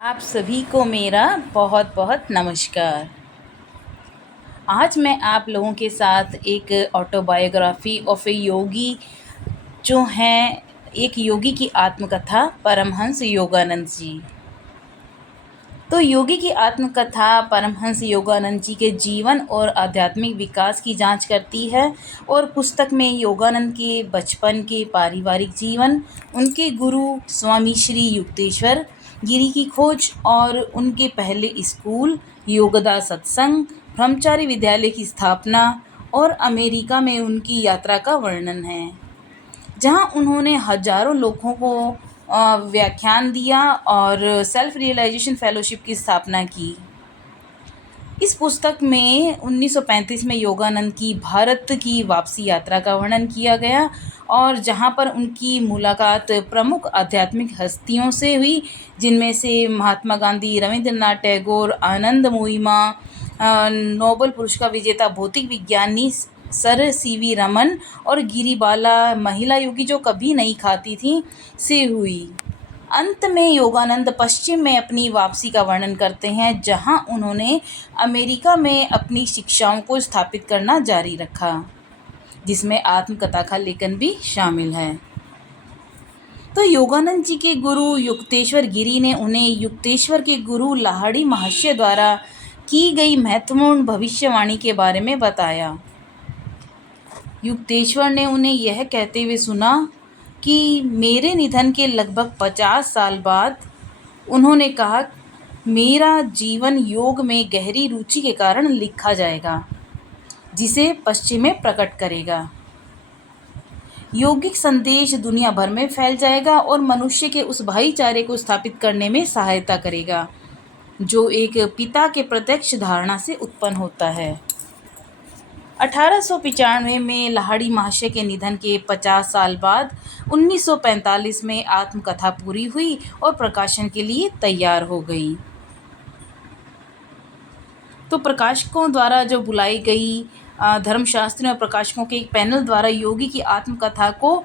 आप सभी को मेरा बहुत बहुत नमस्कार। आज मैं आप लोगों के साथ एक ऑटोबायोग्राफी ऑफ ए योगी जो हैं एक योगी की आत्मकथा परमहंस योगानंद जी। तो योगी की आत्मकथा परमहंस योगानंद जी के जीवन और आध्यात्मिक विकास की जांच करती है और पुस्तक में योगानंद के बचपन के पारिवारिक जीवन, उनके गुरु स्वामी श्री युक्तेश्वर गिरी की खोज और उनके पहले स्कूल योगदा सत्संग, ब्रह्मचारी विद्यालय की स्थापना और अमेरिका में उनकी यात्रा का वर्णन है, जहां उन्होंने हजारों लोगों को व्याख्यान दिया और सेल्फ रियलाइजेशन फेलोशिप की स्थापना की। इस पुस्तक में 1935 में योगानंद की भारत की वापसी यात्रा का वर्णन किया गया और जहां पर उनकी मुलाकात प्रमुख आध्यात्मिक हस्तियों से हुई, जिनमें से महात्मा गांधी, रविंद्रनाथ टैगोर, आनंद मोहिमा, नोबेल पुरस्कार विजेता भौतिक विज्ञानी सर सीवी रमन और गिरिबाला, महिला योगी जो कभी नहीं खाती थी, से हुई। अंत में योगानंद पश्चिम में अपनी वापसी का वर्णन करते हैं, जहां उन्होंने अमेरिका में अपनी शिक्षाओं को स्थापित करना जारी रखा, जिसमें आत्मकथा का लेखन भी शामिल है। तो योगानंद जी के गुरु युक्तेश्वर गिरी ने उन्हें युक्तेश्वर के गुरु लाहिड़ी महर्षि द्वारा की गई महत्वपूर्ण भविष्यवाणी के बारे में बताया। युक्तेश्वर ने उन्हें यह कहते हुए सुना कि मेरे निधन के लगभग 50 साल बाद उन्होंने कहा, मेरा जीवन योग में गहरी रुचि के कारण लिखा जाएगा, जिसे पश्चिम में प्रकट करेगा। यौगिक संदेश दुनिया भर में फैल जाएगा और मनुष्य के उस भाईचारे को स्थापित करने में सहायता करेगा, जो एक पिता के प्रत्यक्ष धारणा से उत्पन्न होता है। 1895 में लाहिड़ी महाशय के निधन के 50 साल बाद 1945 में आत्मकथा पूरी हुई और प्रकाशन के लिए तैयार हो गई। तो प्रकाशकों द्वारा जो बुलाई गई धर्मशास्त्रियों और प्रकाशकों के एक पैनल द्वारा योगी की आत्मकथा को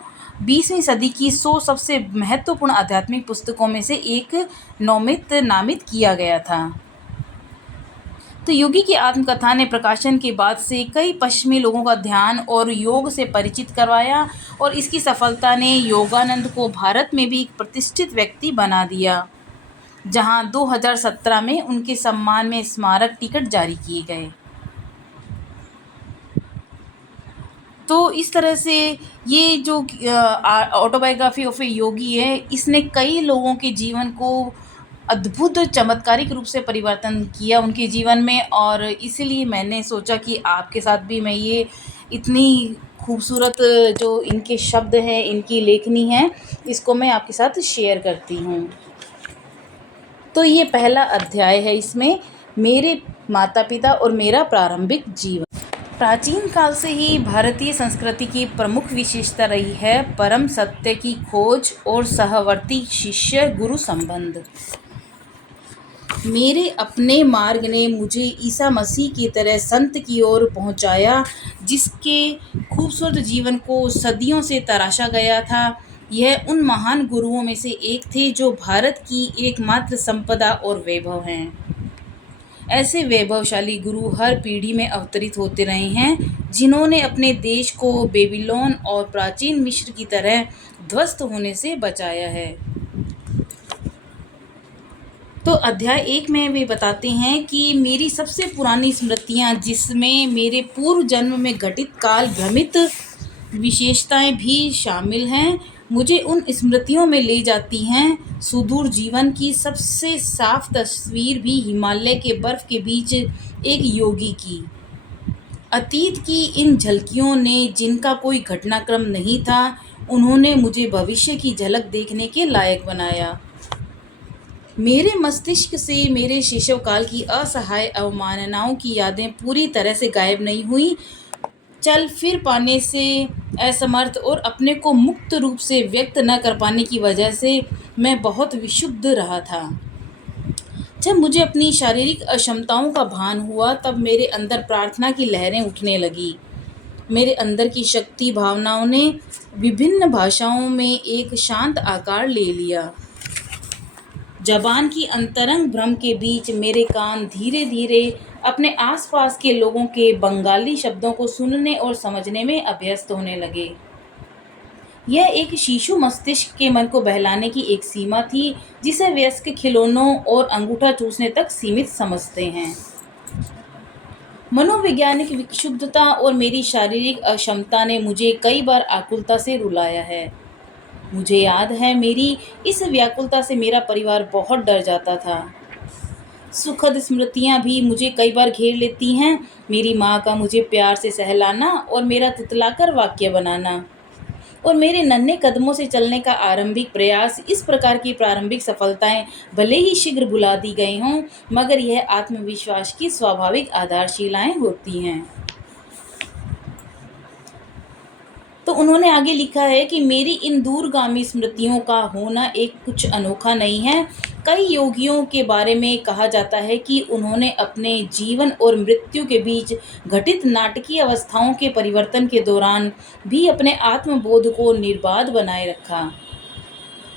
20वीं सदी की 100 सबसे महत्वपूर्ण आध्यात्मिक पुस्तकों में से एक नामित किया गया था। तो योगी की आत्मकथा ने प्रकाशन के बाद से कई पश्चिमी लोगों का ध्यान और योग से परिचित करवाया और इसकी सफलता ने योगानंद को भारत में भी एक प्रतिष्ठित व्यक्ति बना दिया, जहां 2017 में उनके सम्मान में स्मारक टिकट जारी किए गए। तो इस तरह से ये जो ऑटोबायोग्राफी ऑफ ए योगी है, इसने कई लोगों के जीवन को अद्भुत चमत्कारिक रूप से परिवर्तन किया उनके जीवन में, और इसीलिए मैंने सोचा कि आपके साथ भी मैं ये इतनी खूबसूरत जो इनके शब्द हैं, इनकी लेखनी है, इसको मैं आपके साथ शेयर करती हूँ। तो ये पहला अध्याय है, इसमें मेरे माता पिता और मेरा प्रारंभिक जीवन। प्राचीन काल से ही भारतीय संस्कृति की प्रमुख विशेषता रही है परम सत्य की खोज और सहवर्ती शिष्य गुरु संबंध। मेरे अपने मार्ग ने मुझे ईसा मसीह की तरह संत की ओर पहुंचाया, जिसके खूबसूरत जीवन को सदियों से तराशा गया था। यह उन महान गुरुओं में से एक थे जो भारत की एकमात्र संपदा और वैभव हैं। ऐसे वैभवशाली गुरु हर पीढ़ी में अवतरित होते रहे हैं, जिन्होंने अपने देश को बेबीलोन और प्राचीन मिस्र की तरह ध्वस्त होने से बचाया है। तो अध्याय 1 में वे बताते हैं कि मेरी सबसे पुरानी स्मृतियां, जिसमें मेरे पूर्व जन्म में घटित काल भ्रमित विशेषताएं भी शामिल हैं, मुझे उन स्मृतियों में ले जाती हैं। सुदूर जीवन की सबसे साफ तस्वीर भी हिमालय के बर्फ के बीच एक योगी की। अतीत की इन झलकियों ने, जिनका कोई घटनाक्रम नहीं था, उन्होंने मुझे भविष्य की झलक देखने के लायक बनाया। मेरे मस्तिष्क से मेरे शैशवकाल की असहाय अवमाननाओं की यादें पूरी तरह से गायब नहीं हुई। चल फिर पाने से असमर्थ और अपने को मुक्त रूप से व्यक्त न कर पाने की वजह से मैं बहुत विक्षुब्ध रहा था। जब मुझे अपनी शारीरिक अक्षमताओं का भान हुआ, तब मेरे अंदर प्रार्थना की लहरें उठने लगी। मेरे अंदर की शक्ति भावनाओं ने विभिन्न भाषाओं में एक शांत आकार ले लिया। ज़बान की अंतरंग भ्रम के बीच मेरे कान धीरे-धीरे अपने आस-पास के लोगों के बंगाली शब्दों को सुनने और समझने में अभ्यस्त होने लगे। यह एक शिशु मस्तिष्क के मन को बहलाने की एक सीमा थी, जिसे वयस्क खिलौनों और अंगूठा चूसने तक सीमित समझते हैं। मनोवैज्ञानिक विक्षुब्धता और मेरी शारीरिक अक्षमता ने मुझे कई बार आकुलता से रुलाया है। मुझे याद है, मेरी इस व्याकुलता से मेरा परिवार बहुत डर जाता था। सुखद स्मृतियाँ भी मुझे कई बार घेर लेती हैं। मेरी माँ का मुझे प्यार से सहलाना और मेरा तितलाकर वाक्य बनाना और मेरे नन्हे कदमों से चलने का आरंभिक प्रयास। इस प्रकार की प्रारंभिक सफलताएं भले ही शीघ्र भुला दी गई हों, मगर यह आत्मविश्वास की स्वाभाविक आधारशिलाएं होती हैं। तो उन्होंने आगे लिखा है कि मेरी इन दूरगामी स्मृतियों का होना एक कुछ अनोखा नहीं है। कई योगियों के बारे में कहा जाता है कि उन्होंने अपने जीवन और मृत्यु के बीच घटित नाटकीय अवस्थाओं के परिवर्तन के दौरान भी अपने आत्मबोध को निर्बाध बनाए रखा।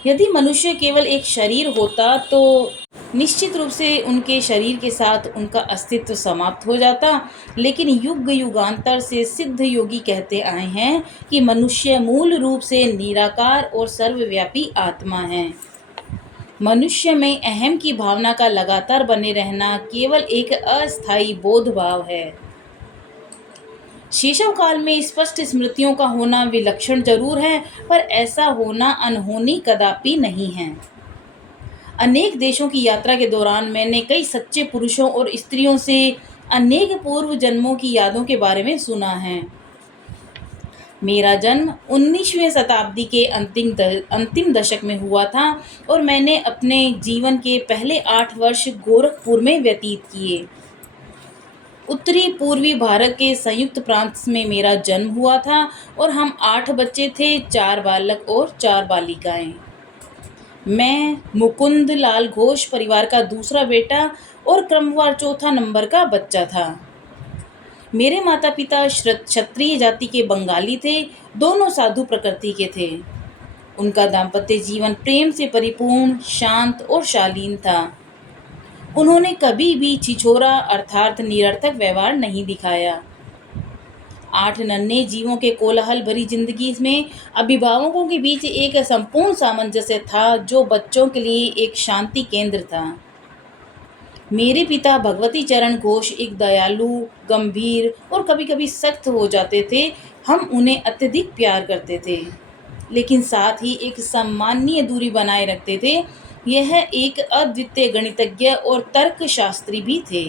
यदि मनुष्य केवल एक शरीर होता तो निश्चित रूप से उनके शरीर के साथ उनका अस्तित्व समाप्त हो जाता, लेकिन युग युगांतर से सिद्ध योगी कहते आए हैं कि मनुष्य मूल रूप से निराकार और सर्वव्यापी आत्मा है। मनुष्य में अहम की भावना का लगातार बने रहना केवल एक अस्थायी बोध भाव है। शैशव काल में स्पष्ट स्मृतियों का होना विलक्षण जरूर है, पर ऐसा होना अनहोनी कदापि नहीं है। अनेक देशों की यात्रा के दौरान मैंने कई सच्चे पुरुषों और स्त्रियों से अनेक पूर्व जन्मों की यादों के बारे में सुना है। मेरा जन्म 19वीं शताब्दी के अंतिम दशक में हुआ था और मैंने अपने जीवन के पहले 8 वर्ष गोरखपुर में व्यतीत किए। उत्तरी पूर्वी भारत के संयुक्त प्रांत में मेरा जन्म हुआ था और हम 8 बच्चे थे, 4 बालक और 4 बालिकाएं। मैं मुकुंद लाल घोष परिवार का दूसरा बेटा और क्रमवार चौथा नंबर का बच्चा था। मेरे माता पिता क्षत्रिय जाति के बंगाली थे, दोनों साधु प्रकृति के थे। उनका दाम्पत्य जीवन प्रेम से परिपूर्ण, शांत और शालीन था। उन्होंने कभी भी छिछोरा अर्थात निरर्थक व्यवहार नहीं दिखाया। 8 नन्हे जीवों के कोलाहल भरी जिंदगी में अभिभावकों के बीच एक संपूर्ण सामंजस्य था, जो बच्चों के लिए एक शांति केंद्र था। मेरे पिता भगवती चरण घोष एक दयालु, गंभीर और कभी-कभी सख्त हो जाते थे। हम उन्हें अत्यधिक प्यार करते थे, लेकिन साथ ही एक सम्माननीय दूरी बनाए रखते थे। यह एक अद्वितीय गणितज्ञ और तर्कशास्त्री भी थे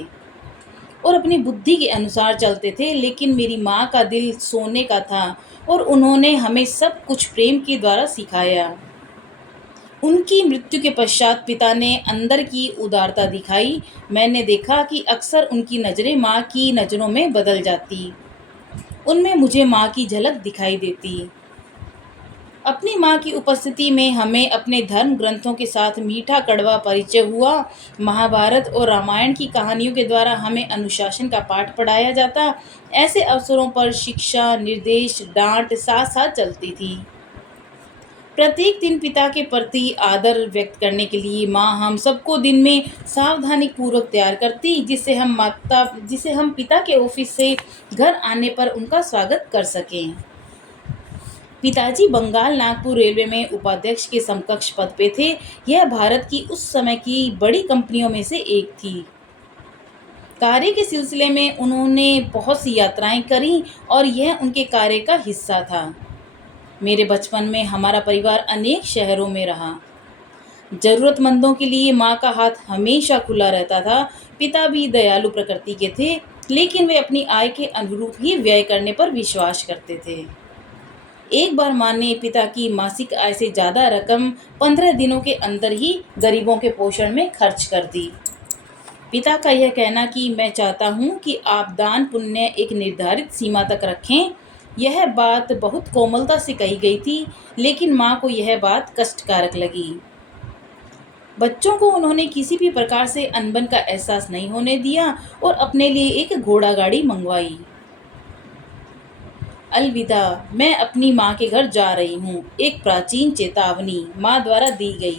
और अपनी बुद्धि के अनुसार चलते थे, लेकिन मेरी माँ का दिल सोने का था और उन्होंने हमें सब कुछ प्रेम के द्वारा सिखाया। उनकी मृत्यु के पश्चात पिता ने अंदर की उदारता दिखाई। मैंने देखा कि अक्सर उनकी नज़रें माँ की नज़रों में बदल जाती। उनमें मुझे माँ की झलक दिखाई देती। अपनी माँ की उपस्थिति में हमें अपने धर्म ग्रंथों के साथ मीठा कड़वा परिचय हुआ। महाभारत और रामायण की कहानियों के द्वारा हमें अनुशासन का पाठ पढ़ाया जाता। ऐसे अवसरों पर शिक्षा, निर्देश, डांट साथ साथ चलती थी। प्रत्येक दिन पिता के प्रति आदर व्यक्त करने के लिए माँ हम सबको दिन में सावधानी पूर्वक तैयार करती, जिससे हम पिता के ऑफिस से घर आने पर उनका स्वागत कर सकें। पिताजी बंगाल नागपुर रेलवे में उपाध्यक्ष के समकक्ष पद पे थे। यह भारत की उस समय की बड़ी कंपनियों में से एक थी। कार्य के सिलसिले में उन्होंने बहुत सी यात्राएं करी और यह उनके कार्य का हिस्सा था। मेरे बचपन में हमारा परिवार अनेक शहरों में रहा। ज़रूरतमंदों के लिए माँ का हाथ हमेशा खुला रहता था। पिता भी दयालु प्रकृति के थे, लेकिन वे अपनी आय के अनुरूप ही व्यय करने पर विश्वास करते थे। एक बार माँ ने पिता की मासिक आय से ज़्यादा रकम 15 दिनों के अंदर ही गरीबों के पोषण में खर्च कर दी। पिता का यह कहना कि मैं चाहता हूँ कि आप दान पुण्य एक निर्धारित सीमा तक रखें, यह बात बहुत कोमलता से कही गई थी, लेकिन माँ को यह बात कष्टकारक लगी। बच्चों को उन्होंने किसी भी प्रकार से अनबन का एहसास नहीं होने दिया और अपने लिए एक घोड़ा गाड़ी मंगवाई। अलविदा, मैं अपनी माँ के घर जा रही हूँ। एक प्राचीन चेतावनी माँ द्वारा दी गई।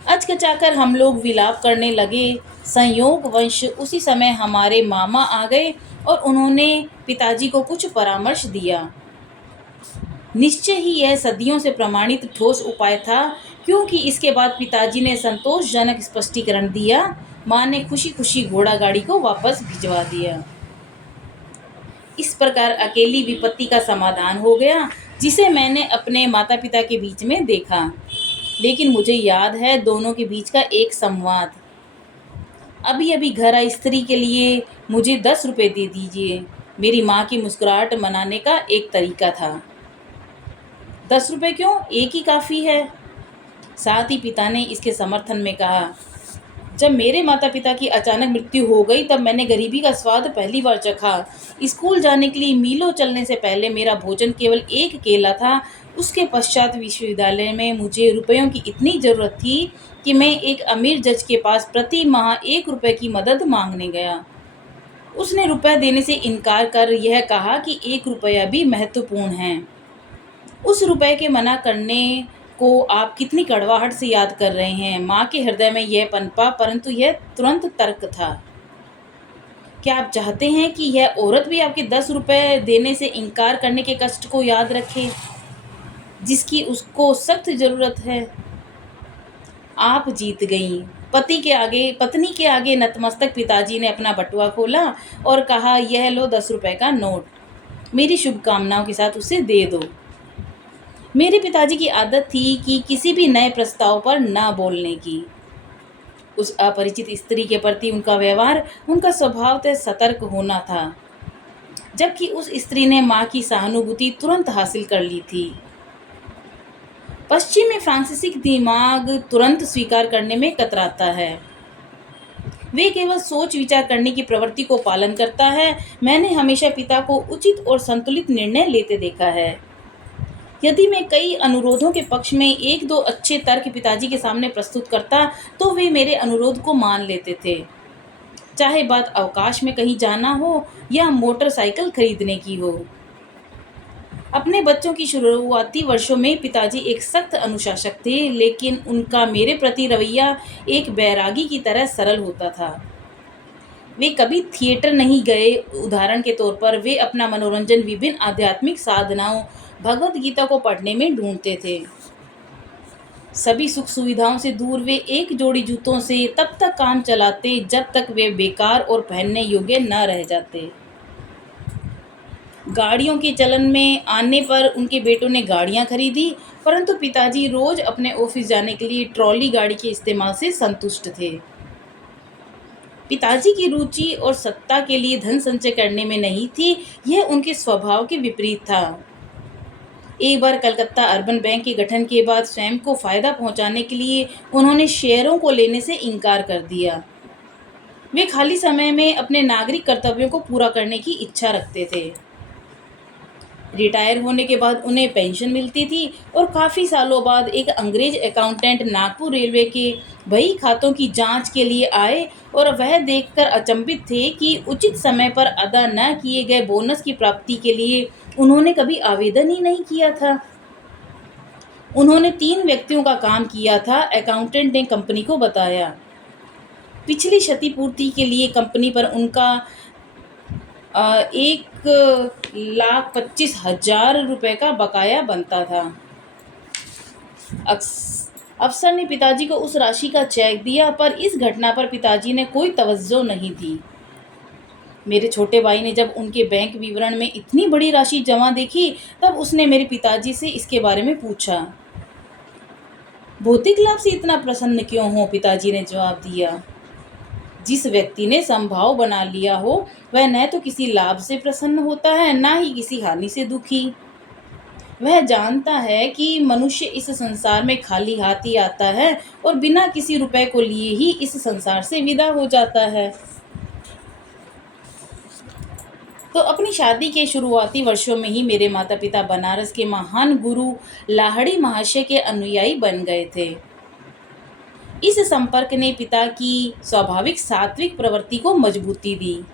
अचकचाकर हम लोग विलाप करने लगे। संयोगवश उसी समय हमारे मामा आ गए और उन्होंने पिताजी को कुछ परामर्श दिया। निश्चय ही यह सदियों से प्रमाणित ठोस उपाय था, क्योंकि इसके बाद पिताजी ने संतोषजनक स्पष्टीकरण दिया। माँ ने खुशी खुशी घोड़ा गाड़ी को वापस भिजवा दिया। इस प्रकार अकेली विपत्ति का समाधान हो गया, जिसे मैंने अपने माता पिता के बीच में देखा। लेकिन मुझे याद है दोनों के बीच का एक संवाद। अभी अभी घर आई स्त्री के लिए मुझे 10 रुपए दे दीजिए, मेरी माँ की मुस्कुराहट मनाने का एक तरीका था। 10 रुपए क्यों, एक ही काफ़ी है। साथ ही पिता ने इसके समर्थन में कहा, जब मेरे माता पिता की अचानक मृत्यु हो गई तब मैंने गरीबी का स्वाद पहली बार चखा। स्कूल जाने के लिए मीलों चलने से पहले मेरा भोजन केवल एक केला था। उसके पश्चात विश्वविद्यालय में मुझे रुपयों की इतनी ज़रूरत थी कि मैं एक अमीर जज के पास प्रति माह 1 रुपये की मदद मांगने गया। उसने रुपया देने से इनकार कर यह कहा कि 1 रुपया भी महत्वपूर्ण है। उस रुपए के मना करने को आप कितनी कड़वाहट से याद कर रहे हैं। माँ के हृदय में यह पनपा, परंतु यह तुरंत तर्क था। क्या आप चाहते हैं कि यह औरत भी आपके 10 रुपए देने से इनकार करने के कष्ट को याद रखे, जिसकी उसको सख्त ज़रूरत है? आप जीत गईं। पत्नी के आगे नतमस्तक पिताजी ने अपना बटुआ खोला और कहा, यह लो 10 रुपए का नोट, मेरी शुभकामनाओं के साथ उसे दे दो। मेरे पिताजी की आदत थी कि किसी भी नए प्रस्ताव पर ना बोलने की। उस अपरिचित स्त्री के प्रति उनका व्यवहार, उनका स्वभाव तय सतर्क होना था, जबकि उस स्त्री ने माँ की सहानुभूति तुरंत हासिल कर ली थी। पश्चिमी फ्रांसीसी दिमाग तुरंत स्वीकार करने में कतराता है। वे केवल सोच विचार करने की प्रवृत्ति को पालन करता है। मैंने हमेशा पिता को उचित और संतुलित निर्णय लेते देखा है। यदि मैं कई अनुरोधों के पक्ष में एक दो अच्छे तर्क पिताजी के सामने प्रस्तुत करता तो वे मेरे अनुरोध को मान लेते थे, चाहे बात अवकाश में कहीं जाना हो या मोटरसाइकिल खरीदने की हो। अपने बच्चों की शुरुआती वर्षों में पिताजी एक सख्त अनुशासक थे, लेकिन उनका मेरे प्रति रवैया एक बैरागी की तरह सरल होता था। वे कभी थिएटर नहीं गए। उदाहरण के तौर पर वे अपना मनोरंजन विभिन्न आध्यात्मिक साधनाओं, भगवत गीता को पढ़ने में ढूंढते थे। सभी सुख सुविधाओं से दूर वे एक जोड़ी जूतों से तब तक काम चलाते जब तक वे बेकार और पहनने योग्य न रह जाते। गाड़ियों के चलन में आने पर उनके बेटों ने गाड़ियां खरीदी, परंतु पिताजी रोज अपने ऑफिस जाने के लिए ट्रॉली गाड़ी के इस्तेमाल से संतुष्ट थे। पिताजी की रुचि और सत्ता के लिए धन संचय करने में नहीं थी, यह उनके स्वभाव के विपरीत था। एक बार कलकत्ता अर्बन बैंक के गठन के बाद स्वयं को फायदा पहुंचाने के लिए उन्होंने शेयरों को लेने से इनकार कर दिया। वे खाली समय में अपने नागरिक कर्तव्यों को पूरा करने की इच्छा रखते थे। रिटायर होने के बाद उन्हें पेंशन मिलती थी और काफ़ी सालों बाद एक अंग्रेज अकाउंटेंट नागपुर रेलवे के बही खातों की जांच के लिए आए और वह देखकर अचंभित थे कि उचित समय पर अदा न किए गए बोनस की प्राप्ति के लिए उन्होंने कभी आवेदन ही नहीं किया था। उन्होंने 3 व्यक्तियों का काम किया था, अकाउंटेंट ने कंपनी को बताया। पिछली क्षतिपूर्ति के लिए कंपनी पर उनका 1,25,000 रुपये का बकाया बनता था। अफसर ने पिताजी को उस राशि का चेक दिया, पर इस घटना पर पिताजी ने कोई तवज्जो नहीं दी। मेरे छोटे भाई ने जब उनके बैंक विवरण में इतनी बड़ी राशि जमा देखी, तब उसने मेरे पिताजी से इसके बारे में पूछा। भौतिक लाभ से इतना प्रसन्न क्यों हो? पिताजी ने जवाब दिया, जिस व्यक्ति ने संभाव बना लिया हो वह न तो किसी लाभ से प्रसन्न होता है, ना ही किसी हानि से दुखी। वह जानता है कि मनुष्य इस संसार में खाली हाथ ही आता है और बिना किसी रुपए को लिए ही इस संसार से विदा हो जाता है। तो अपनी शादी के शुरुआती वर्षों में ही मेरे माता पिता बनारस के महान गुरु लाहड़ी महाशय के अनुयायी बन गए थे। इस संपर्क ने पिता की स्वाभाविक सात्विक प्रवृत्ति को मजबूती दी।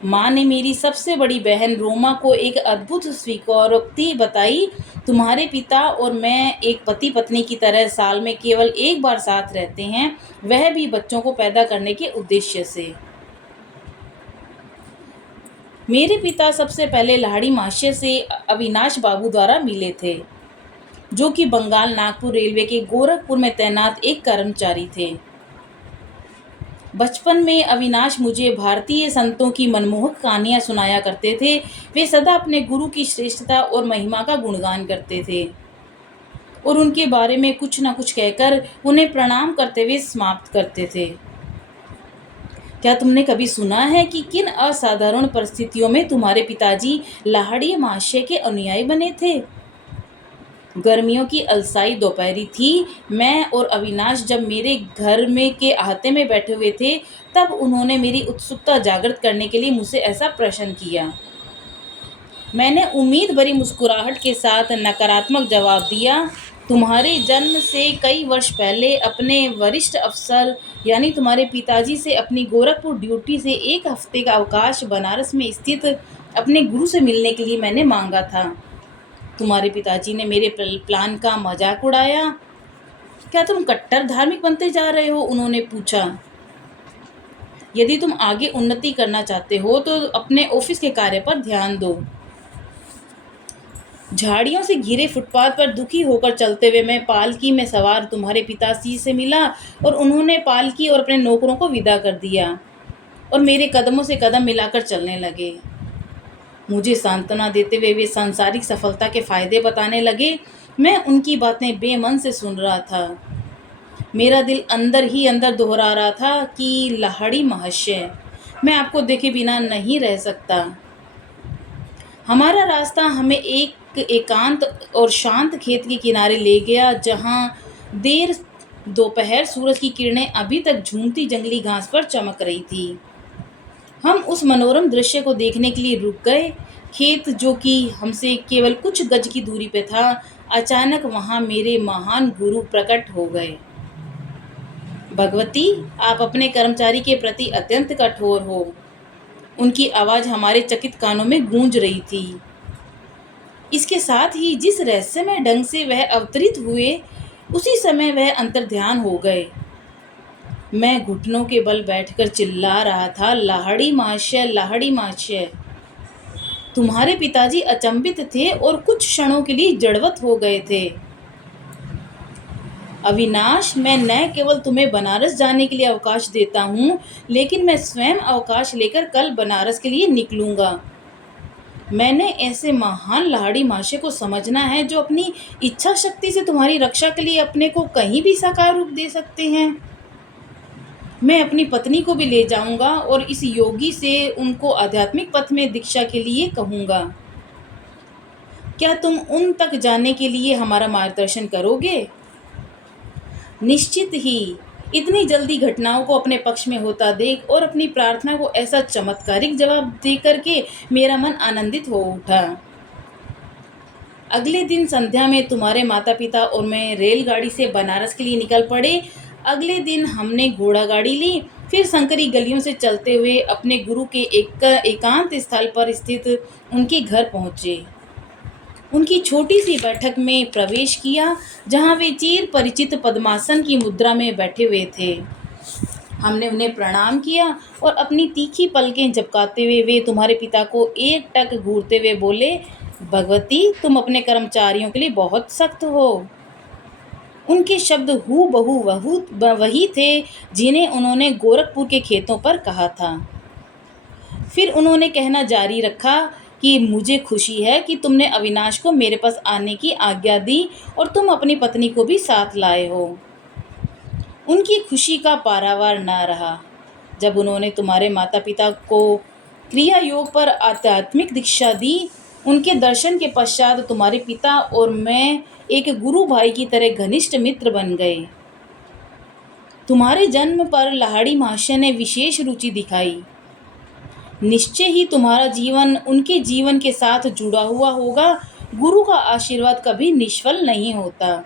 माँ ने मेरी सबसे बड़ी बहन रोमा को एक अद्भुत स्वीकारोक्ति बताई। तुम्हारे पिता और मैं एक पति पत्नी की तरह साल में केवल एक बार साथ रहते हैं, वह भी बच्चों को पैदा करने के उद्देश्य से। मेरे पिता सबसे पहले लाहड़ी मास्टर से अविनाश बाबू द्वारा मिले थे, जो कि बंगाल नागपुर रेलवे के गोरखपुर में तैनात एक कर्मचारी थे। बचपन में अविनाश मुझे भारतीय संतों की मनमोहक कहानियाँ सुनाया करते थे। वे सदा अपने गुरु की श्रेष्ठता और महिमा का गुणगान करते थे और उनके बारे में कुछ न कुछ कहकर उन्हें प्रणाम करते हुए समाप्त करते थे। क्या तुमने कभी सुना है कि किन असाधारण परिस्थितियों में तुम्हारे पिताजी लाहड़ी महाशय के अनुयायी बने थे? गर्मियों की अलसाई दोपहरी थी। मैं और अविनाश जब मेरे घर में के अहाते में बैठे हुए थे, तब उन्होंने मेरी उत्सुकता जागृत करने के लिए मुझसे ऐसा प्रश्न किया। मैंने उम्मीद भरी मुस्कुराहट के साथ नकारात्मक जवाब दिया। तुम्हारे जन्म से कई वर्ष पहले अपने वरिष्ठ अफसर यानी तुम्हारे पिताजी से अपनी गोरखपुर ड्यूटी से एक हफ्ते का अवकाश बनारस में स्थित अपने गुरु से मिलने के लिए मैंने मांगा था। तुम्हारे पिताजी ने मेरे प्लान का मजाक उड़ाया। क्या तुम कट्टर धार्मिक बनते जा रहे हो? उन्होंने पूछा। यदि तुम आगे उन्नति करना चाहते हो तो अपने ऑफिस के कार्य पर ध्यान दो। झाड़ियों से घिरे फुटपाथ पर दुखी होकर चलते हुए मैं पालकी में सवार तुम्हारे पिताजी से मिला और उन्होंने पालकी और अपने नौकरों को विदा कर दिया और मेरे कदमों से कदम मिलाकर चलने लगे। मुझे सांत्वना देते हुए वे सांसारिक सफलता के फायदे बताने लगे। मैं उनकी बातें बेमन से सुन रहा था। मेरा दिल अंदर ही अंदर दोहरा रहा था कि लाहड़ी महाशय, मैं आपको देखे बिना नहीं रह सकता। हमारा रास्ता हमें एक एकांत और शांत खेत के किनारे ले गया, जहां देर दोपहर सूरज की किरणें अभी तक झूमती जंगली घास पर चमक रही थी। हम उस मनोरम दृश्य को देखने के लिए रुक गए। खेत, जो कि हमसे केवल कुछ गज की दूरी पे था, अचानक वहां मेरे महान गुरु प्रकट हो गए। भगवती, आप अपने कर्मचारी के प्रति अत्यंत कठोर हो। उनकी आवाज़ हमारे चकित कानों में गूंज रही थी। इसके साथ ही जिस रहस्यमय ढंग से वह अवतरित हुए, उसी समय वह अंतर्ध्यान हो गए। मैं घुटनों के बल बैठकर चिल्ला रहा था, लाहड़ी महाशय, लाहड़ी महाशय। तुम्हारे पिताजी अचंभित थे और कुछ क्षणों के लिए जड़वत हो गए थे। अविनाश, मैं न केवल तुम्हें बनारस जाने के लिए अवकाश देता हूँ, लेकिन मैं स्वयं अवकाश लेकर कल बनारस के लिए निकलूंगा। मैंने ऐसे महान लाहड़ी महाशय को समझना है जो अपनी इच्छा शक्ति से तुम्हारी रक्षा के लिए अपने को कहीं भी साकार रूप दे सकते हैं। मैं अपनी पत्नी को भी ले जाऊंगा और इस योगी से उनको आध्यात्मिक पथ में दीक्षा के लिए कहूंगा। क्या तुम उन तक जाने के लिए हमारा मार्गदर्शन करोगे? निश्चित ही। इतनी जल्दी घटनाओं को अपने पक्ष में होता देख और अपनी प्रार्थना को ऐसा चमत्कारिक जवाब दे करके मेरा मन आनंदित हो उठा। अगले दिन संध्या में तुम्हारे माता पिता और मैं रेलगाड़ी से बनारस के लिए निकल पड़े। अगले दिन हमने घोड़ा गाड़ी ली, फिर संकरी गलियों से चलते हुए अपने गुरु के एकांत स्थल पर स्थित उनके घर पहुँचे। उनकी छोटी सी बैठक में प्रवेश किया, जहाँ वे चिर परिचित पद्मासन की मुद्रा में बैठे हुए थे। हमने उन्हें प्रणाम किया और अपनी तीखी पलकें झपकाते हुए वे तुम्हारे पिता को एक टक घूरते हुए बोले, भगवती, तुम अपने कर्मचारियों के लिए बहुत सख्त हो। उनके शब्द हूबहू वही थे जिन्हें उन्होंने गोरखपुर के खेतों पर कहा था। फिर उन्होंने कहना जारी रखा कि मुझे खुशी है कि तुमने अविनाश को मेरे पास आने की आज्ञा दी और तुम अपनी पत्नी को भी साथ लाए हो। उनकी खुशी का पारावार न रहा जब उन्होंने तुम्हारे माता पिता को क्रिया योग पर आध्यात्मिक दीक्षा दी। उनके दर्शन के पश्चात तुम्हारे पिता और मैं एक गुरु भाई की तरह घनिष्ठ मित्र बन गए। तुम्हारे जन्म पर लाहड़ी महाशय ने विशेष रुचि दिखाई। निश्चय ही तुम्हारा जीवन उनके जीवन के साथ जुड़ा हुआ होगा। गुरु का आशीर्वाद कभी निष्फल नहीं होता।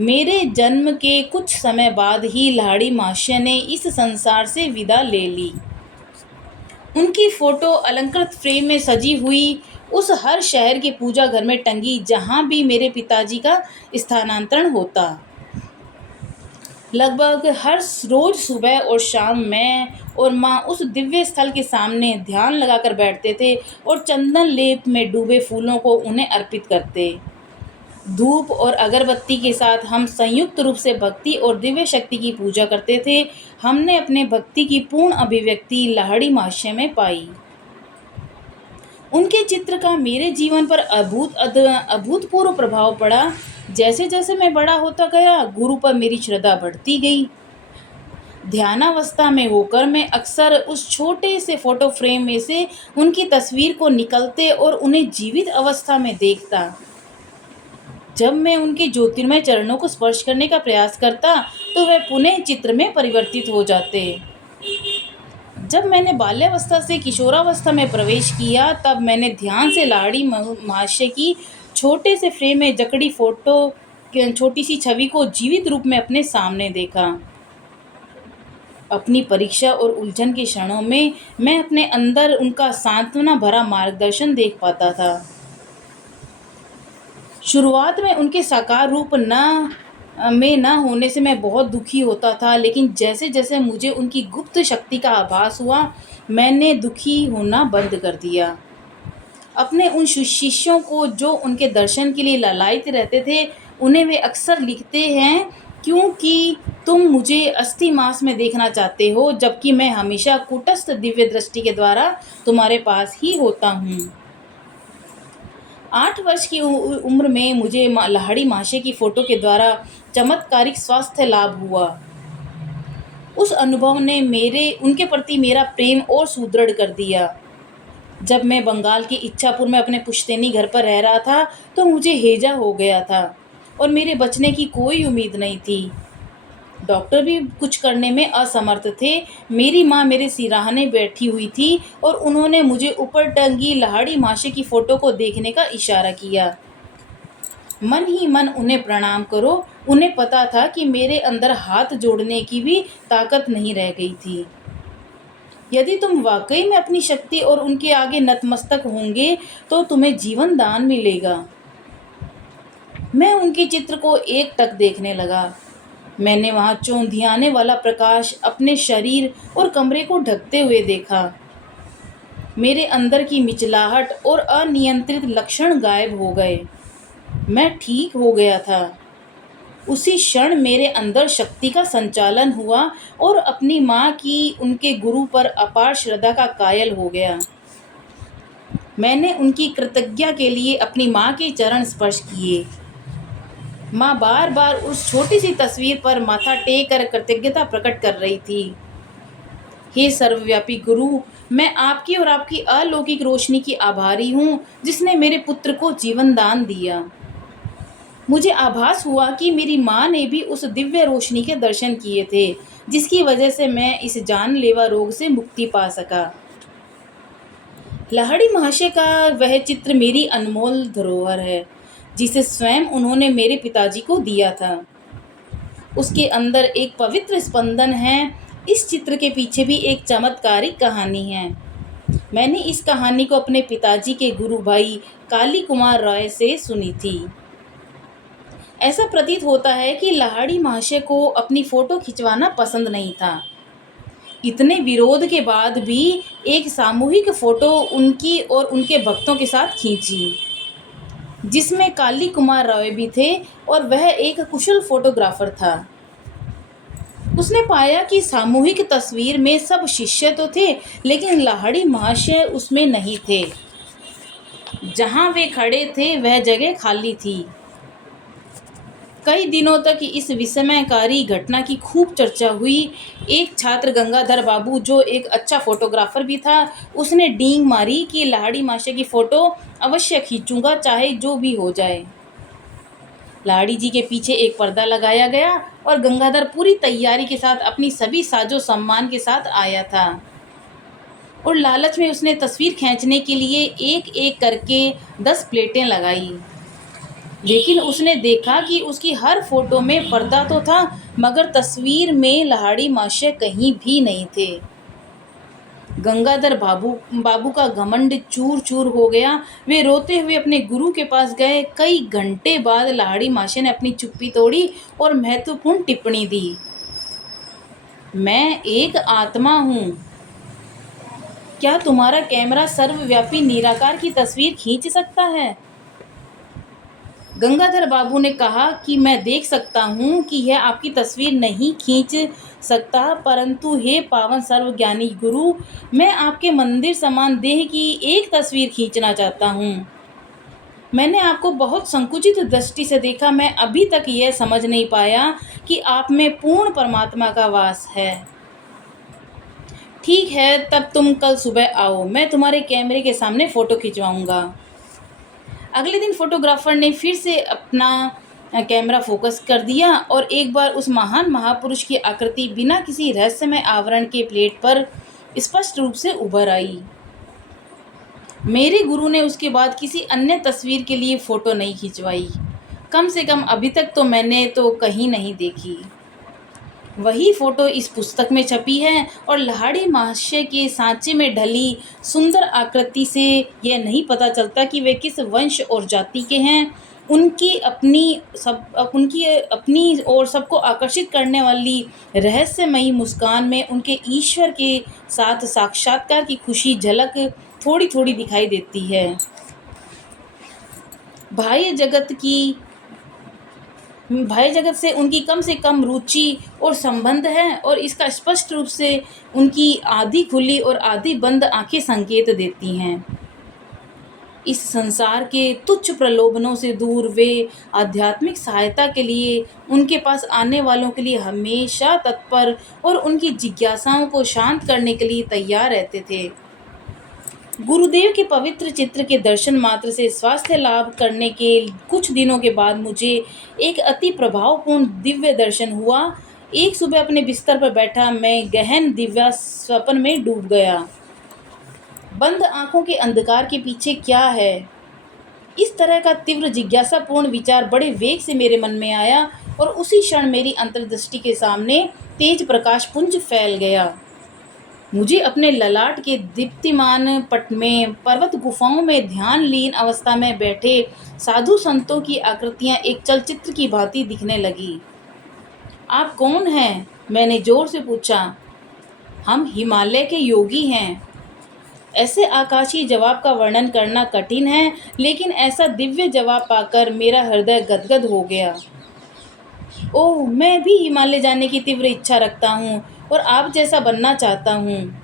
मेरे जन्म के कुछ समय बाद ही लाहड़ी महाशय ने इस संसार से विदा ले ली। उनकी फ़ोटो अलंकृत फ्रेम में सजी हुई उस हर शहर के पूजा घर में टंगी जहाँ भी मेरे पिताजी का स्थानांतरण होता। लगभग हर रोज़ सुबह और शाम मैं और माँ उस दिव्य स्थल के सामने ध्यान लगाकर बैठते थे और चंदन लेप में डूबे फूलों को उन्हें अर्पित करते। धूप और अगरबत्ती के साथ हम संयुक्त रूप से भक्ति और दिव्य शक्ति की पूजा करते थे। हमने अपने भक्ति की पूर्ण अभिव्यक्ति लाहिड़ी महाशय में पाई। उनके चित्र का मेरे जीवन पर अभूतपूर्व प्रभाव पड़ा। जैसे जैसे मैं बड़ा होता गया, गुरु पर मेरी श्रद्धा बढ़ती गई। ध्यानावस्था में होकर मैं अक्सर उस छोटे से फोटो फ्रेम में से उनकी तस्वीर को निकलते और उन्हें जीवित अवस्था में देखता। जब मैं उनके ज्योतिर्मय चरणों को स्पर्श करने का प्रयास करता तो वे पुनः चित्र में परिवर्तित हो जाते। जब मैंने बाल्यावस्था से किशोरावस्था में प्रवेश किया तब मैंने ध्यान से लाहिड़ी महाशय की छोटे से फ्रेम में जकड़ी फोटो छोटी सी छवि को जीवित रूप में अपने सामने देखा। अपनी परीक्षा और उलझन के क्षणों में मैं अपने अंदर उनका सांत्वना भरा मार्गदर्शन देख पाता था। शुरुआत में उनके साकार रूप न होने से मैं बहुत दुखी होता था, लेकिन जैसे जैसे मुझे उनकी गुप्त शक्ति का आभास हुआ, मैंने दुखी होना बंद कर दिया। अपने उन शिष्यों को जो उनके दर्शन के लिए लालायित रहते थे, उन्हें वे अक्सर लिखते हैं, क्योंकि तुम मुझे अस्थि मांस में देखना चाहते हो, जबकि मैं हमेशा कूटस्थ दिव्य दृष्टि के द्वारा तुम्हारे पास ही होता हूँ। 8 वर्ष की उम्र में मुझे लाहिड़ी महाशय की फ़ोटो के द्वारा चमत्कारिक स्वास्थ्य लाभ हुआ। उस अनुभव ने उनके प्रति मेरा प्रेम और सुदृढ़ कर दिया। जब मैं बंगाल के इच्छापुर में अपने पुश्तैनी घर पर रह रहा था तो मुझे हैजा हो गया था और मेरे बचने की कोई उम्मीद नहीं थी। डॉक्टर भी कुछ करने में असमर्थ थे। मेरी माँ मेरे सिरहाने बैठी हुई थी और उन्होंने मुझे ऊपर टंगी लाहिड़ी महाशय की फ़ोटो को देखने का इशारा किया। मन ही मन उन्हें प्रणाम करो। उन्हें पता था कि मेरे अंदर हाथ जोड़ने की भी ताकत नहीं रह गई थी। यदि तुम वाकई में अपनी शक्ति और उनके आगे नतमस्तक होंगे तो तुम्हें जीवन दान मिलेगा। मैं उनके चित्र को एकटक देखने लगा। मैंने वहाँ चौंधियाने वाला प्रकाश अपने शरीर और कमरे को ढकते हुए देखा। मेरे अंदर की मिचलाहट और अनियंत्रित लक्षण गायब हो गए। मैं ठीक हो गया था। उसी क्षण मेरे अंदर शक्ति का संचालन हुआ और अपनी माँ की उनके गुरु पर अपार श्रद्धा का कायल हो गया। मैंने उनकी कृतज्ञता के लिए अपनी माँ के चरण स्पर्श किए। माँ बार बार उस छोटी सी तस्वीर पर माथा टेक कर कृतज्ञता प्रकट कर रही थी। हे सर्वव्यापी गुरु, मैं आपकी और आपकी अलौकिक रोशनी की आभारी हूँ, जिसने मेरे पुत्र को जीवन दान दिया। मुझे आभास हुआ कि मेरी माँ ने भी उस दिव्य रोशनी के दर्शन किए थे, जिसकी वजह से मैं इस जानलेवा रोग से मुक्ति पा सका। लाहिड़ी महाशय का वह चित्र मेरी अनमोल धरोहर है, जिसे स्वयं उन्होंने मेरे पिताजी को दिया था। उसके अंदर एक पवित्र स्पंदन है। इस चित्र के पीछे भी एक चमत्कारिक कहानी है। मैंने इस कहानी को अपने पिताजी के गुरु भाई काली कुमार रॉय से सुनी थी। ऐसा प्रतीत होता है कि लाहिड़ी महाशय को अपनी फ़ोटो खिंचवाना पसंद नहीं था। इतने विरोध के बाद भी एक सामूहिक फ़ोटो उनकी और उनके भक्तों के साथ खींची, जिसमें काली कुमार रॉय भी थे और वह एक कुशल फोटोग्राफर था। उसने पाया कि सामूहिक तस्वीर में सब शिष्य तो थे, लेकिन लाहिड़ी महाशय उसमें नहीं थे। जहाँ वे खड़े थे वह जगह खाली थी। कई दिनों तक इस विस्मयकारी घटना की खूब चर्चा हुई। एक छात्र गंगाधर बाबू, जो एक अच्छा फोटोग्राफर भी था, उसने डींग मारी कि लाहिड़ी महाशय की फ़ोटो अवश्य खींचूंगा, चाहे जो भी हो जाए। लाहिड़ी जी के पीछे एक पर्दा लगाया गया और गंगाधर पूरी तैयारी के साथ अपनी सभी साजो सम्मान के साथ आया था और लालच में उसने तस्वीर खींचने के लिए एक एक करके 10 प्लेटें लगाई। लेकिन उसने देखा कि उसकी हर फोटो में पर्दा तो था, मगर तस्वीर में लाहिड़ी महाशय कहीं भी नहीं थे। गंगाधर बाबू बाबू का घमंड चूर चूर हो गया। वे रोते हुए अपने गुरु के पास गए। कई घंटे बाद लाड़ी माशे ने अपनी चुप्पी तोड़ी और महत्वपूर्ण टिप्पणी दी। मैं एक आत्मा हूँ। क्या तुम्हारा कैमरा सर्वव्यापी निराकार की तस्वीर खींच सकता है? गंगाधर बाबू ने कहा कि मैं देख सकता हूँ कि यह आपकी तस्वीर नहीं खींच सकता, परंतु हे पावन सर्वज्ञानी गुरु, मैं आपके मंदिर समान देह की एक तस्वीर खींचना चाहता हूँ। मैंने आपको बहुत संकुचित दृष्टि से देखा। मैं अभी तक यह समझ नहीं पाया कि आप में पूर्ण परमात्मा का वास है। ठीक है, तब तुम कल सुबह आओ, मैं तुम्हारे कैमरे के सामने फ़ोटो खिंचवाऊँगा। अगले दिन फोटोग्राफर ने फिर से अपना कैमरा फोकस कर दिया और एक बार उस महान महापुरुष की आकृति बिना किसी रहस्यमय आवरण के प्लेट पर स्पष्ट रूप से उभर आई। मेरे गुरु ने उसके बाद किसी अन्य तस्वीर के लिए फ़ोटो नहीं खिंचवाई। कम से कम अभी तक तो मैंने तो कहीं नहीं देखी। वही फ़ोटो इस पुस्तक में छपी है और लाड़ी महाशय के सांचे में ढली सुंदर आकृति से यह नहीं पता चलता कि वे किस वंश और जाति के हैं। उनकी अपनी और सबको आकर्षित करने वाली रहस्यमयी मुस्कान में उनके ईश्वर के साथ साक्षात्कार की खुशी झलक थोड़ी थोड़ी दिखाई देती है। बाह्य जगत से उनकी कम से कम रुचि और संबंध है और इसका स्पष्ट रूप से उनकी आधी खुली और आधी बंद आंखें संकेत देती हैं। इस संसार के तुच्छ प्रलोभनों से दूर वे आध्यात्मिक सहायता के लिए उनके पास आने वालों के लिए हमेशा तत्पर और उनकी जिज्ञासाओं को शांत करने के लिए तैयार रहते थे। गुरुदेव के पवित्र चित्र के दर्शन मात्र से स्वास्थ्य लाभ करने के कुछ दिनों के बाद मुझे एक अति प्रभावपूर्ण दिव्य दर्शन हुआ। एक सुबह अपने बिस्तर पर बैठा मैं गहन दिव्य स्वप्न में डूब गया। बंद आंखों के अंधकार के पीछे क्या है? इस तरह का तीव्र जिज्ञासापूर्ण विचार बड़े वेग से मेरे मन में आया और उसी क्षण मेरी अंतर्दृष्टि के सामने तेज प्रकाश पुंज फैल गया। मुझे अपने ललाट के दीप्तिमान पट में पर्वत गुफाओं में ध्यान लीन अवस्था में बैठे साधु संतों की आकृतियां एक चलचित्र की भांति दिखने लगी। आप कौन हैं? मैंने जोर से पूछा। हम हिमालय के योगी हैं। ऐसे आकाशीय जवाब का वर्णन करना कठिन है, लेकिन ऐसा दिव्य जवाब पाकर मेरा हृदय गदगद हो गया। ओह, मैं भी हिमालय जाने की तीव्र इच्छा रखता हूँ और आप जैसा बनना चाहता हूँ।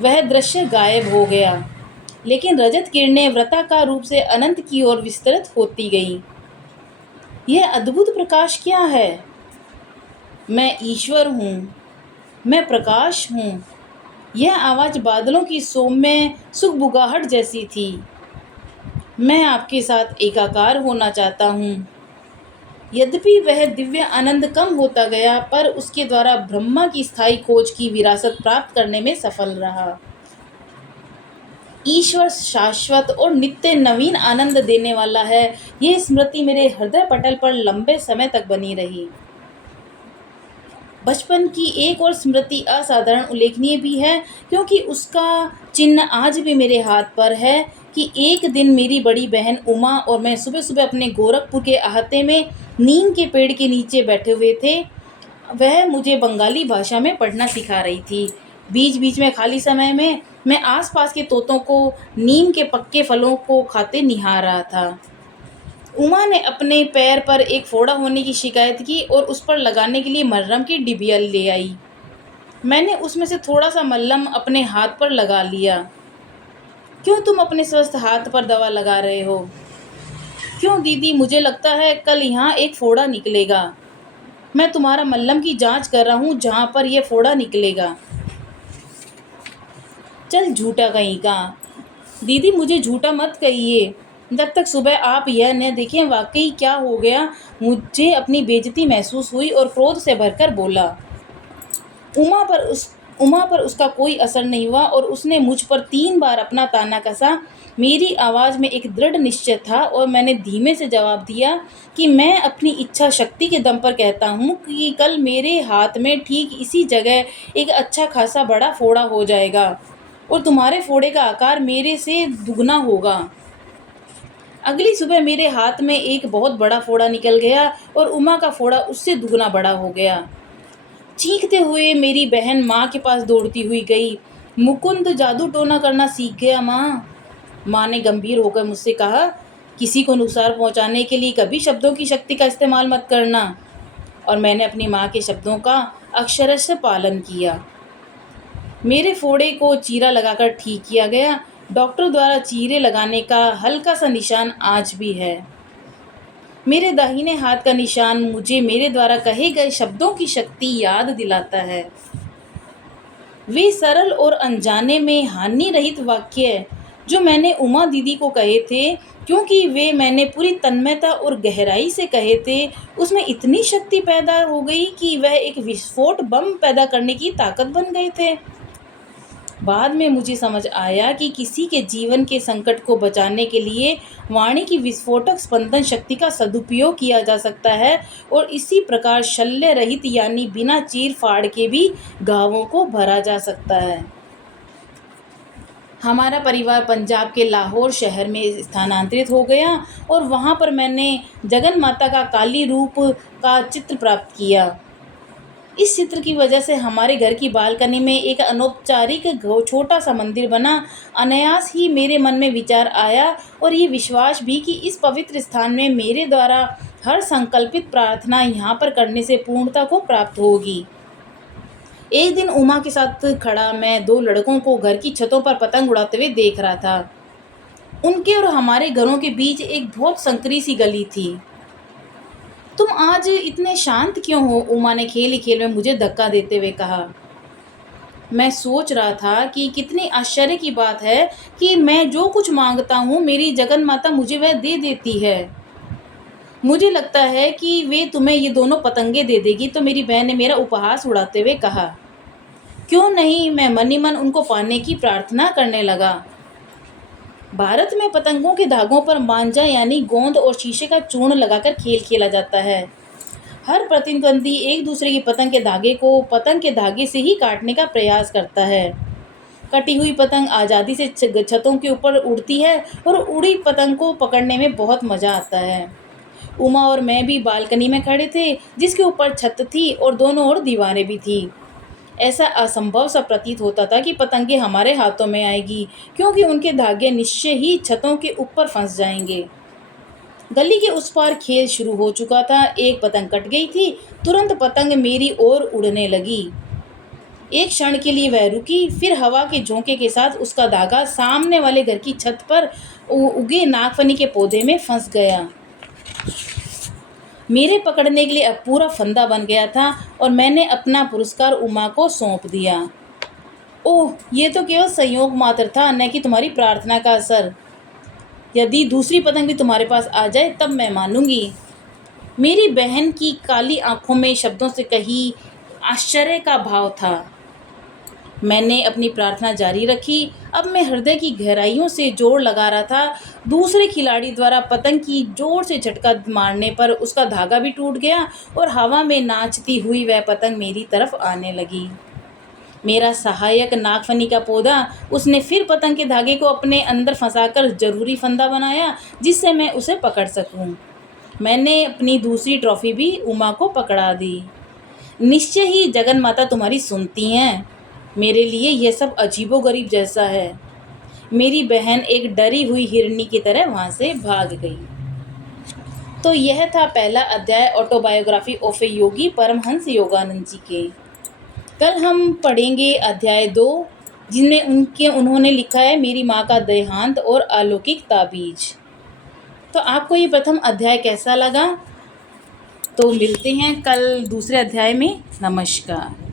वह दृश्य गायब हो गया, लेकिन रजत किरणें वृत्ताकार रूप से अनंत की ओर विस्तृत होती गईं। यह अद्भुत प्रकाश क्या है? मैं ईश्वर हूँ, मैं प्रकाश हूँ। यह आवाज़ बादलों की सौम्य सुखबुगाहट जैसी थी। मैं आपके साथ एकाकार होना चाहता हूँ। यद्यपि वह दिव्य आनंद कम होता गया, पर उसके द्वारा ब्रह्मा की स्थायी खोज की विरासत प्राप्त करने में सफल रहा। ईश्वर शाश्वत और नित्य नवीन आनंद देने वाला है, यह स्मृति मेरे हृदय पटल पर लंबे समय तक बनी रही। बचपन की एक और स्मृति असाधारण उल्लेखनीय भी है, क्योंकि उसका चिन्ह आज भी मेरे हाथ पर है कि एक दिन मेरी बड़ी बहन उमा और मैं सुबह सुबह अपने गोरखपुर के अहाते में नीम के पेड़ के नीचे बैठे हुए थे। वह मुझे बंगाली भाषा में पढ़ना सिखा रही थी। बीच बीच में खाली समय में मैं आसपास के तोतों को नीम के पक्के फलों को खाते निहार रहा था। उमा ने अपने पैर पर एक फोड़ा होने की शिकायत की और उस पर लगाने के लिए मलहम की डिबिया ले आई। मैंने उसमें से थोड़ा सा मलहम अपने हाथ पर लगा लिया। क्यों तुम अपने स्वस्थ हाथ पर दवा लगा रहे हो? क्यों दीदी, मुझे लगता है कल यहाँ एक फोड़ा निकलेगा। मैं तुम्हारा मलहम की जांच कर रहा हूँ जहाँ पर यह फोड़ा निकलेगा। चल झूठा कहीं का। दीदी, मुझे झूठा मत कहिए। जब तक सुबह आप यह न देखें वाकई क्या हो गया। मुझे अपनी बेइज्जती महसूस हुई और क्रोध से भरकर बोला। उमा पर उसका कोई असर नहीं हुआ और उसने मुझ पर 3 बार अपना ताना कसा। मेरी आवाज़ में एक दृढ़ निश्चय था और मैंने धीमे से जवाब दिया कि मैं अपनी इच्छा शक्ति के दम पर कहता हूँ कि कल मेरे हाथ में ठीक इसी जगह एक अच्छा खासा बड़ा फोड़ा हो जाएगा। और तुम्हारे फोड़े का आकार मेरे से दुगना होगा। अगली सुबह मेरे हाथ में एक बहुत बड़ा फोड़ा निकल गया और उमा का फोड़ा उससे दुगना बड़ा हो गया। चीखते हुए मेरी बहन माँ के पास दौड़ती हुई गई। मुकुंद जादू टोना करना सीख गया माँ। माँ ने गंभीर होकर मुझसे कहा, किसी को नुकसान पहुँचाने के लिए कभी शब्दों की शक्ति का इस्तेमाल मत करना। और मैंने अपनी माँ के शब्दों का अक्षरशः पालन किया। मेरे फोड़े को चीरा लगाकर ठीक किया गया। डॉक्टर द्वारा चीरे लगाने का हल्का सा निशान आज भी है। मेरे दाहिने हाथ का निशान मुझे मेरे द्वारा कहे गए शब्दों की शक्ति याद दिलाता है। वे सरल और अनजाने में हानि रहित वाक्य जो मैंने उमा दीदी को कहे थे, क्योंकि वे मैंने पूरी तन्मयता और गहराई से कहे थे, उसमें इतनी शक्ति पैदा हो गई कि वह एक विस्फोट बम पैदा करने की ताकत बन गए थे। बाद में मुझे समझ आया कि किसी के जीवन के संकट को बचाने के लिए वाणी की विस्फोटक स्पंदन शक्ति का सदुपयोग किया जा सकता है और इसी प्रकार शल्य रहित यानी बिना चीर फाड़ के भी घावों को भरा जा सकता है। हमारा परिवार पंजाब के लाहौर शहर में स्थानांतरित हो गया और वहाँ पर मैंने जगन माता का काली रूप का चित्र प्राप्त किया। इस चित्र की वजह से हमारे घर की बालकनी में एक अनौपचारिक छोटा सा मंदिर बना। अनायास ही मेरे मन में विचार आया और ये विश्वास भी कि इस पवित्र स्थान में मेरे द्वारा हर संकल्पित प्रार्थना यहाँ पर करने से पूर्णता को प्राप्त होगी। एक दिन उमा के साथ खड़ा मैं दो लड़कों को घर की छतों पर पतंग उड़ाते हुए देख रहा था। उनके और हमारे घरों के बीच एक बहुत संकरी सी गली थी। तुम आज इतने शांत क्यों हो? उमा ने खेल ही खेल में मुझे धक्का देते हुए कहा। मैं सोच रहा था कि कितनी आश्चर्य की बात है कि मैं जो कुछ मांगता हूँ मेरी जगन माता मुझे वह दे देती है। मुझे लगता है कि वे तुम्हें ये दोनों पतंगे दे देगी। तो मेरी बहन ने मेरा उपहास उड़ाते हुए कहा। क्यों नहीं, मैं मन ही मन उनको पाने की प्रार्थना करने लगा। भारत में पतंगों के धागों पर मांझा यानी गोंद और शीशे का चूर्ण लगाकर खेल खेला जाता है। हर प्रतिद्वंदी एक दूसरे की पतंग के धागे को पतंग के धागे से ही काटने का प्रयास करता है। कटी हुई पतंग आज़ादी से छतों के ऊपर उड़ती है और उड़ी पतंग को पकड़ने में बहुत मज़ा आता है। उमा और मैं भी बालकनी में खड़े थे जिसके ऊपर छत थी और दोनों ओर दीवारें भी थी। ऐसा असंभव सा प्रतीत होता था कि पतंगे हमारे हाथों में आएगी, क्योंकि उनके धागे निश्चय ही छतों के ऊपर फंस जाएंगे। गली के उस पार खेल शुरू हो चुका था। एक पतंग कट गई थी। तुरंत पतंग मेरी ओर उड़ने लगी। एक क्षण के लिए वह रुकी, फिर हवा के झोंके के साथ उसका धागा सामने वाले घर की छत पर उगे नागफनी के पौधे में फंस गया। मेरे पकड़ने के लिए अब पूरा फंदा बन गया था और मैंने अपना पुरस्कार उमा को सौंप दिया। ओह, ये तो केवल संयोग मात्र था, न कि तुम्हारी प्रार्थना का असर। यदि दूसरी पतंग भी तुम्हारे पास आ जाए तब मैं मानूंगी। मेरी बहन की काली आंखों में शब्दों से कही आश्चर्य का भाव था। मैंने अपनी प्रार्थना जारी रखी। अब मैं हृदय की गहराइयों से जोर लगा रहा था। दूसरे खिलाड़ी द्वारा पतंग की जोर से झटका मारने पर उसका धागा भी टूट गया और हवा में नाचती हुई वह पतंग मेरी तरफ आने लगी। मेरा सहायक नागफनी का पौधा, उसने फिर पतंग के धागे को अपने अंदर फंसाकर जरूरी फंदा बनाया जिससे मैं उसे पकड़ सकूं। मैंने अपनी दूसरी ट्रॉफी भी उमा को पकड़ा दी। निश्चय ही जगन माता तुम्हारी सुनती हैं। मेरे लिए यह सब अजीबोगरीब जैसा है। मेरी बहन एक डरी हुई हिरनी की तरह वहाँ से भाग गई। तो यह था पहला अध्याय ऑटोबायोग्राफी ऑफ ए योगी परमहंस योगानंद जी के। कल हम पढ़ेंगे अध्याय 2, जिनमें उन्होंने लिखा है मेरी माँ का देहांत और अलौकिक ताबीज। तो आपको ये प्रथम अध्याय कैसा लगा? तो मिलते हैं कल दूसरे अध्याय में। नमस्कार।